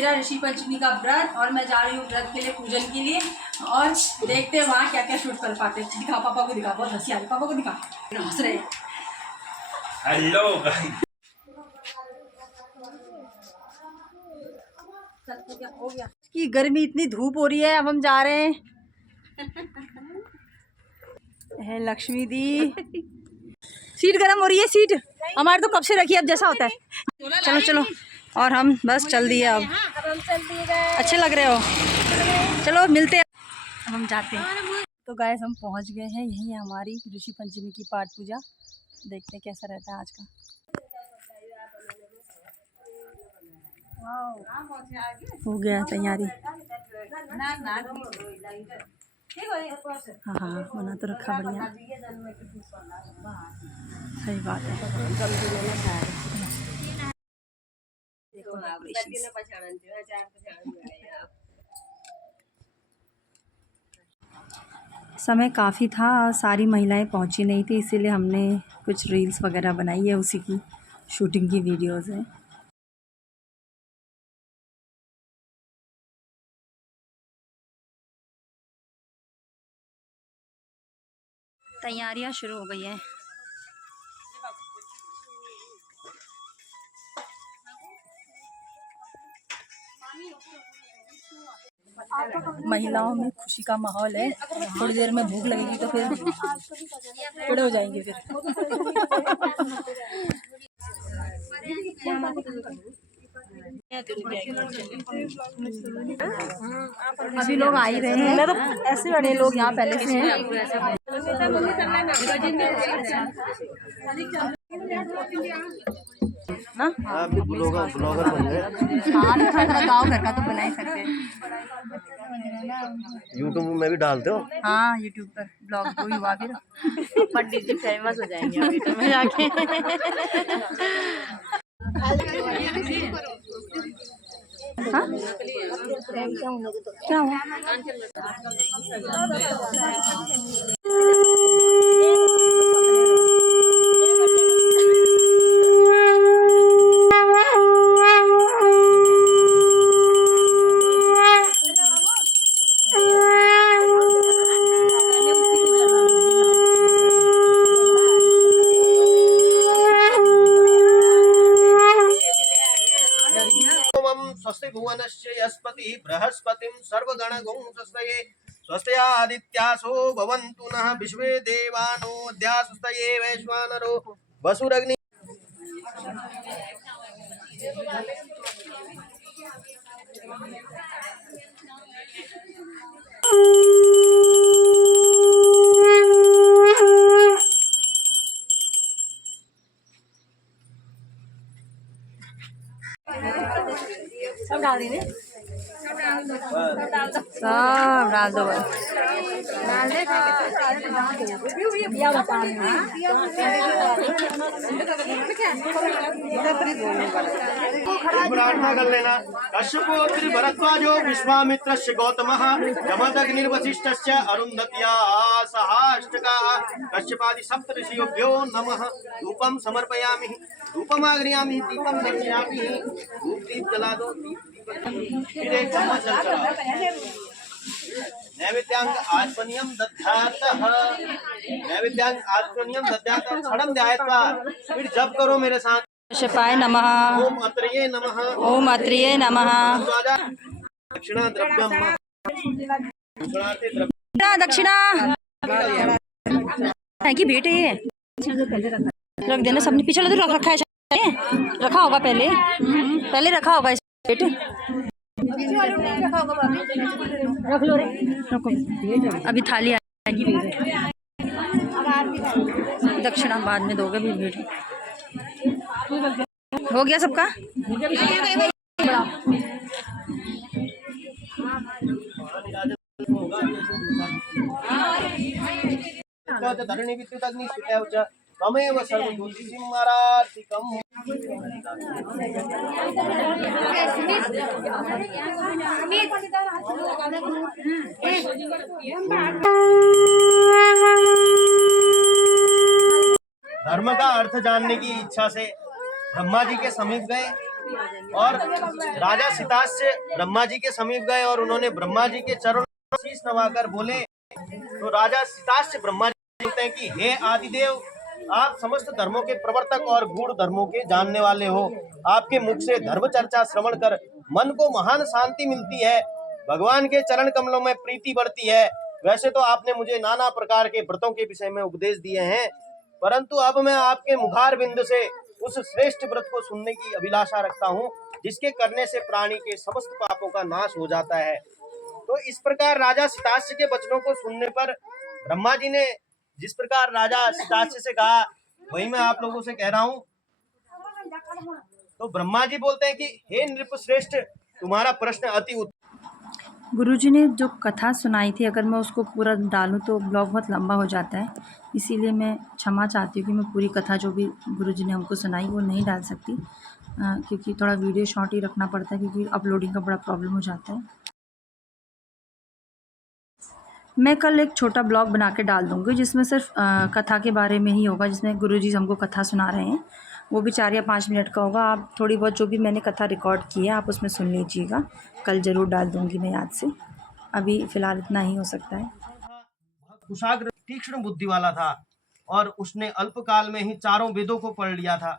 मेरा ऋषि पंचमी का व्रत और मैं जा रही हूँ व्रत के लिए, पूजन के लिए। और देखते हैं वहाँ क्या क्या शूट कर पाते। दिखा पापा को, दिखा, बहुत हंसी आ रही, पापा को दिखा, हंस रहे। हेलो हो गया कि गर्मी इतनी धूप हो रही है। अब हम जा रहे हैं है लक्ष्मी दी। सीट गर्म हो रही है, सीट हमारे तो कब से रखी है, अब जैसा होता है। चलो चलो, और हम बस चल दिए। अब अच्छे लग रहे हो, चलो मिलते हैं। अब हम जाते हैं। तो गाइस हम पहुंच गए हैं, यही है हमारी ऋषि पंचमी की पाठ पूजा। देखते हैं कैसा रहता है आज का। हो गया तैयारी। हाँ हाँ, बना तो रखा बढ़िया, सही बात है। समय काफ़ी था, सारी महिलाएं पहुंची नहीं थी, इसीलिए हमने कुछ रील्स वगैरह बनाई है, उसी की शूटिंग की वीडियोस हैं। तैयारियां शुरू हो गई हैं। महिलाओं में खुशी का माहौल है। थोड़ी देर में भूख लगेगी तो फिर खड़े हो जाएंगे फिर। अभी लोग आ ही रहे हैं, मैं तो ऐसे बड़े लोग यहाँ पहले से हैं। हाँ, ब्लॉगर बन गए। हाँ, गाँव घर का तो बना ही सकते हैं। यूट्यूब में भी डालते हो? हाँ, यूट्यूब पर ब्लॉग तो हुआ फिर पंडित जी फेमस हो जाएंगे अभी तो में जाके। हाँ? क्या हुआ? स्वस्ति भुवनस्य यस्पति बृहस्पतिं सर्वगणगुं स्वस्तये स्वस्त्यादित्यासो भवन्तु नः विश्वे देवानो अद्या स्वस्तये वैश्वानरो वसुरग्नि। सब डाल देंगे, सब डाल दो बस। प्रार्थना कर लेना। कश्यपोऽत्रि भरद्वाजो विश्वामित्रस्य गौतमः जमदग्निर्वसिष्ठस्य अरुन्धत्या सहाष्टकाः कश्यपादि सप्तऋषिभ्यो नमः। धूपं समर्पयामि, धूपमाग्रयामि, दीपं दर्शयामि। धूप दीप जला दो, फिर एक चम्मच जल चढ़ाओ। नैवेद्यांग आत्मनियम दध्यातः, नैवेद्यांग आत्मनियम दध्यातः छड़म ध्यायत्वा। फिर जप करो मेरे साथ। कश्यपाय नमः। ओम अत्रिये नमः। ओम अत्रिये नमः। दक्षिणा द्रव्यम, दक्षिणा है कि बेटे ये रख देना। सबने पीछे तो रख रखा है, रखा होगा पहले, पहले रखा होगा इस बेटे। रख लो रे, रखो, अभी थाली आएगी। दक्षिणा बाद में दोगे भी। बेटे हो गया सबका। धरणी विद्युत अग्नि सुतैव च तमेव सर्वज्योतिषीमारार्तिकम्। धर्म का अर्थ जानने की इच्छा से ब्रह्मा जी के समीप गए। और राजा सितास्य ब्रह्मा जी के समीप गए और उन्होंने ब्रह्मा जी के चरणों में शीश नवाकर बोले। तो राजा सितास्य ब्रह्मा जी बोलते हैं कि हे आदिदेव, आप समस्त धर्मों के प्रवर्तक और गूढ़ धर्मों के जानने वाले हो। आपके मुख से धर्म चर्चा श्रवण कर मन को महान शांति मिलती है, भगवान के चरण कमलों में प्रीति बढ़ती है। वैसे तो आपने मुझे नाना प्रकार के व्रतों के विषय में उपदेश दिए हैं, परंतु अब मैं आपके मुखार बिंदु से उस श्रेष्ठ व्रत को सुनने की अभिलाषा रखता हूँ, जिसके करने से प्राणी के समस्त पापों का नाश हो जाता है। तो इस प्रकार राजा सितास्य के वचनों को सुनने पर ब्रह्मा जी ने जिस प्रकार राजा सितास्य से कहा, वही मैं आप लोगों से कह रहा हूँ। तो ब्रह्मा जी बोलते हैं कि हे नृप श्रेष्ठ, तुम्हारा प्रश्न अति गुरुजी ने जो कथा सुनाई थी, अगर मैं उसको पूरा डालूं तो ब्लॉग बहुत लंबा हो जाता है, इसीलिए मैं क्षमा चाहती हूँ कि मैं पूरी कथा जो भी गुरुजी ने हमको सुनाई वो नहीं डाल सकती, क्योंकि थोड़ा वीडियो शॉर्ट ही रखना पड़ता है, क्योंकि अपलोडिंग का बड़ा प्रॉब्लम हो जाता है। मैं कल एक छोटा ब्लॉग बना के डाल दूँगी जिसमें सिर्फ कथा के बारे में ही होगा, जिसमें गुरुजी हमको कथा सुना रहे हैं। वो भी 4 या 5 मिनट का होगा। आप थोड़ी बहुत जो भी मैंने कथा रिकॉर्ड की है आप उसमें सुन लीजिएगा। कल ज़रूर डाल दूँगी मैं याद से, अभी फ़िलहाल इतना ही हो सकता है। कुशाग्र तीक्ष्ण बुद्धि वाला था और उसने अल्पकाल में ही चारों वेदों को पढ़ लिया था।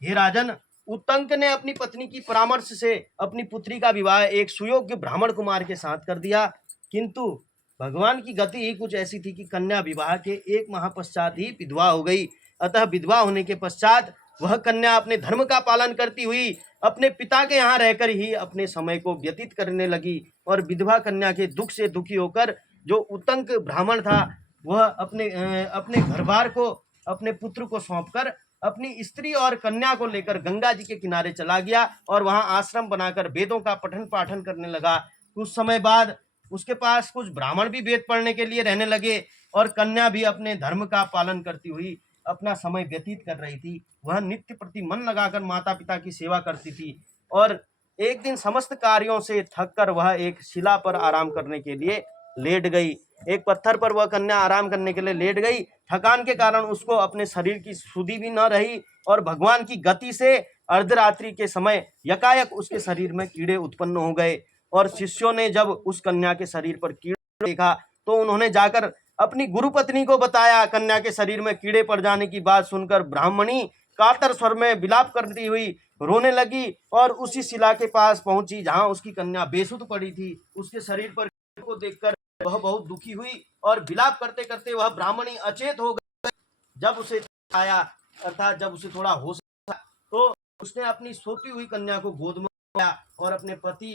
हे राजन, उत्तंक ने अपनी पत्नी की परामर्श से अपनी पुत्री का विवाह एक सुयोग्य ब्राह्मण कुमार के साथ कर दिया, किंतु भगवान की गति ही कुछ ऐसी थी कि कन्या विवाह के 1 माह पश्चात ही विधवा हो गई। अतः विधवा होने के पश्चात वह कन्या अपने धर्म का पालन करती हुई अपने पिता के यहाँ रहकर ही अपने समय को व्यतीत करने लगी। और विधवा कन्या के दुख से दुखी होकर जो उत्तंक ब्राह्मण था वह अपने घरबार को अपने पुत्र को सौंपकर अपनी स्त्री और कन्या को लेकर गंगा जी के किनारे चला गया और वहां आश्रम बनाकर वेदों का पठन पाठन करने लगा। कुछ समय बाद उसके पास कुछ ब्राह्मण भी वेद पढ़ने के लिए रहने लगे और कन्या भी अपने धर्म का पालन करती हुई अपना समय व्यतीत कर रही थी। वह नित्य प्रति मन लगाकर माता पिता की सेवा करती थी और एक दिन समस्त कार्यों से थककर वह एक शिला पर आराम करने के लिए लेट गई। एक पत्थर पर वह कन्या आराम करने के लिए लेट गई। थकान के कारण उसको अपने शरीर की सुधि भी न रही और भगवान की गति से अर्धरात्रि के समय यकायक उसके शरीर में कीड़े उत्पन्न हो गए। और शिष्यों ने जब उस कन्या के शरीर पर कीड़े देखा तो उन्होंने जाकर अपनी गुरु पत्नी को बताया। कन्या के शरीर में कीड़े पड़ जाने की बात सुनकर ब्राह्मणी कातर स्वर में विलाप करती हुई रोने लगी और उसी शिला के पास पहुंची जहां उसकी कन्या बेसुध पड़ी थी। उसके शरीर पर कीड़े को देखकर वह बहुत दुखी हुई और विलाप करते करते वह ब्राह्मणी अचेत हो गई। जब उसे आया अर्थात जब उसे थोड़ा होश आया तो उसने अपनी सोती हुई कन्या को गोद में उठाया और अपने पति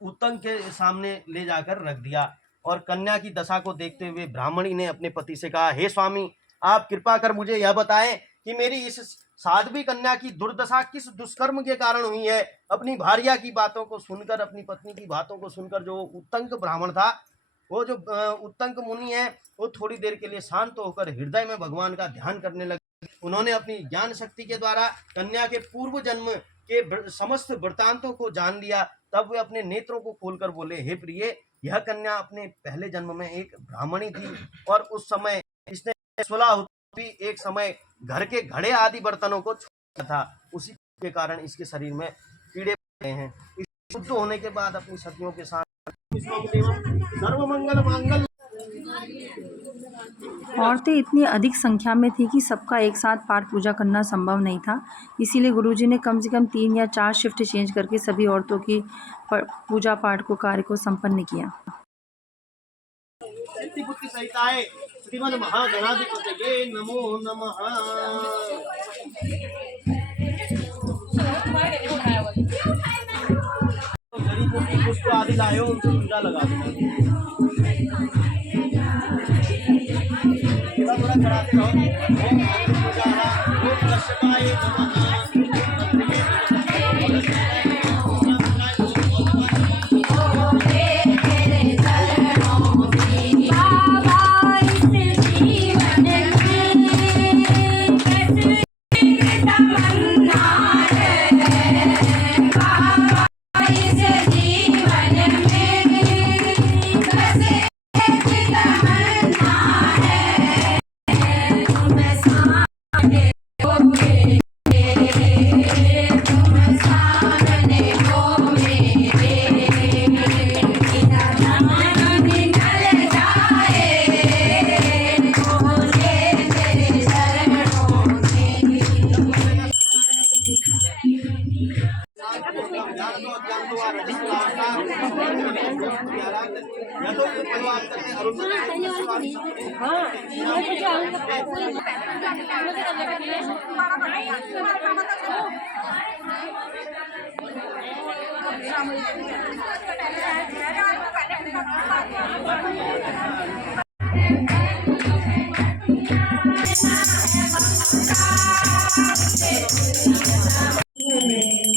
उत्तंक के सामने ले जाकर रख दिया। और कन्या की दशा को देखते हुए ब्राह्मणी ने अपने पति से कहा, हे स्वामी, आप कृपा कर मुझे यह बताएं कि मेरी इस साध्वी कन्या की दुर्दशा किस दुष्कर्म के कारण हुई है। अपनी भार्या की बातों को सुनकर, अपनी पत्नी की बातों को सुनकर जो उत्तंक ब्राह्मण था, वो जो उत्तंक मुनि है, वो थोड़ी देर के लिए शांत होकर हृदय में भगवान का ध्यान करने लगे। उन्होंने अपनी ज्ञान शक्ति के द्वारा कन्या के पूर्व जन्म के समस्त वृत्तांतों को जान लिया। तब वे अपने नेत्रों को खोलकर बोले, हे प्रिय, यह कन्या अपने पहले जन्म में एक ब्राह्मणी थी और उस समय इसने 16 हुई एक समय घर के घड़े आदि बर्तनों को छोड़ा था। उसी के कारण इसके शरीर में कीड़े पड़ गए हैं। शुद्ध होने के बाद अपनी सतियों के साथ सर्वमंगल मांगल। औरतें इतनी अधिक संख्या में थी कि सबका एक साथ पाठ पूजा करना संभव नहीं था। इसीलिए गुरुजी ने कम से कम 3 या 4 शिफ्ट चेंज करके सभी औरतों की पूजा पाठ को कार्य को संपन्न किया। श्रीमन महागणाधिपतये नमो नमः। जड़ी बूटी पुष्प आदि लायो, उनसे पूजा लगा थोड़ा चढ़ाते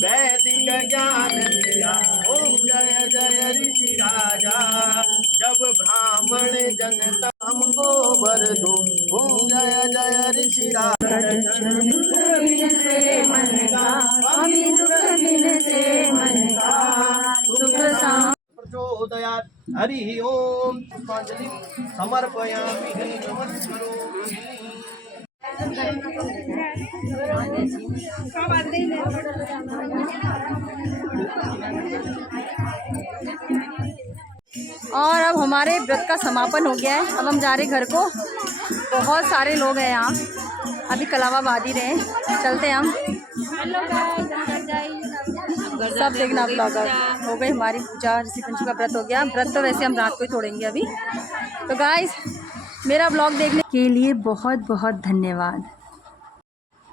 वैदिक ज्ञान दिया ओम जय जय ऋषि राजा। जब ब्राह्मण जनता हमको वर दो ओम जय जय ऋषि राजा। प्रचोदयात् हरि ओम। पुष्पांजलि समर्पयामि नमस्करोमि। और अब हमारे व्रत का समापन हो गया है। अब हम जा रहे घर को। बहुत सारे लोग हैं यहाँ, अभी कलावा बांध ही रहे हैं। चलते हैं हम। सब देखना ब्लॉगर। हो गई हमारी पूजा, ऋषि पंचमी का व्रत हो गया। व्रत तो वैसे हम रात को ही तोड़ेंगे अभी। तो गाइस, मेरा ब्लॉग देखने के लिए बहुत बहुत धन्यवाद।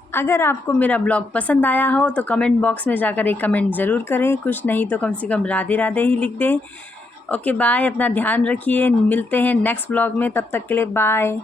अगर आपको मेरा ब्लॉग पसंद आया हो तो कमेंट बॉक्स में जाकर एक कमेंट ज़रूर करें। कुछ नहीं तो कम से कम राधे राधे ही लिख दें। ओके बाय, अपना ध्यान रखिए। मिलते हैं नेक्स्ट ब्लॉग में, तब तक के लिए बाय।